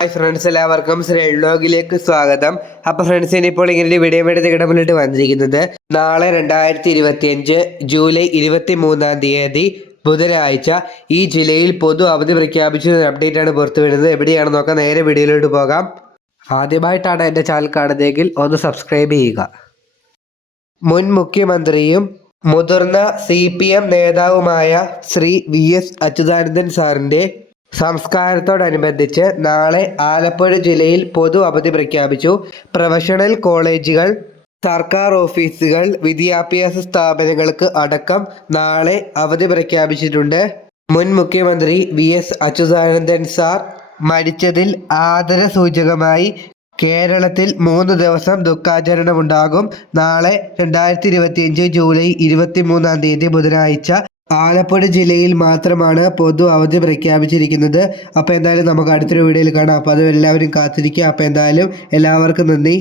Hi friends എല്ലാവർക്കും ശ്രീലോകിലേക്ക് സ്വാഗതം. അപ്പോൾ ഫ്രണ്ട്സ് ഇനിയിപ്പോൾ ഇങ്ങനെ ഒരു വീഡിയോ വേണ്ടി നിങ്ങളുടെ മുന്നിട്ട് വന്നിരിക്കുന്നത്. നാളെ രണ്ടായിരത്തി ഇരുപത്തി അഞ്ച് ജൂലൈ ഇരുപത്തി മൂന്നാം തീയതി ബുധനാഴ്ച ഈ ജില്ലയിൽ പൊതു അവധി പ്രഖ്യാപിച്ച അപ്ഡേറ്റ് ആണ് പുറത്തു വരുന്നത്. എവിടെയാണ് നോക്കാം. നേരെ വീഡിയോയിലോട്ട് പോകാം. ആദ്യമായിട്ടാണ് എന്റെ ചാനൽ കാണുന്നതെങ്കിൽ ഒന്ന് സബ്സ്ക്രൈബ് ചെയ്യുക. മുൻ മുഖ്യമന്ത്രിയും മുതിർന്ന സി പി എം നേതാവുമായ ശ്രീ വി എസ് അച്യുതാനന്ദൻ സാറിന്റെ സംസ്കാരത്തോടനുബന്ധിച്ച് നാളെ ആലപ്പുഴ ജില്ലയിൽ പൊതു അവധി പ്രഖ്യാപിച്ചു. പ്രൊഫഷണൽ കോളേജുകൾ സർക്കാർ ഓഫീസുകൾ വിദ്യാഭ്യാസ സ്ഥാപനങ്ങൾക്ക് അടക്കം നാളെ അവധി പ്രഖ്യാപിച്ചിട്ടുണ്ട്. മുൻ മുഖ്യമന്ത്രി വി എസ് അച്യുതാനന്ദൻ സാർ മരിച്ചതിൽ ആദരസൂചകമായി കേരളത്തിൽ മൂന്ന് ദിവസം ദുഃഖാചരണമുണ്ടാകും നാളെ രണ്ടായിരത്തി ഇരുപത്തിയഞ്ച് ജൂലൈ ഇരുപത്തി മൂന്നാം തീയതി ബുധനാഴ്ച ആലപ്പുഴ ജില്ലയിൽ മാത്രമാണ് പൊതു അവധി പ്രഖ്യാപിച്ചിരിക്കുന്നത്. അപ്പോൾ എന്തായാലും നമുക്ക് അടുത്തൊരു വീഡിയോയിൽ കാണാം. അപ്പോൾ അത് എല്ലാവരും കാത്തിരിക്കുക. അപ്പോൾ എന്തായാലും എല്ലാവർക്കും നന്ദി.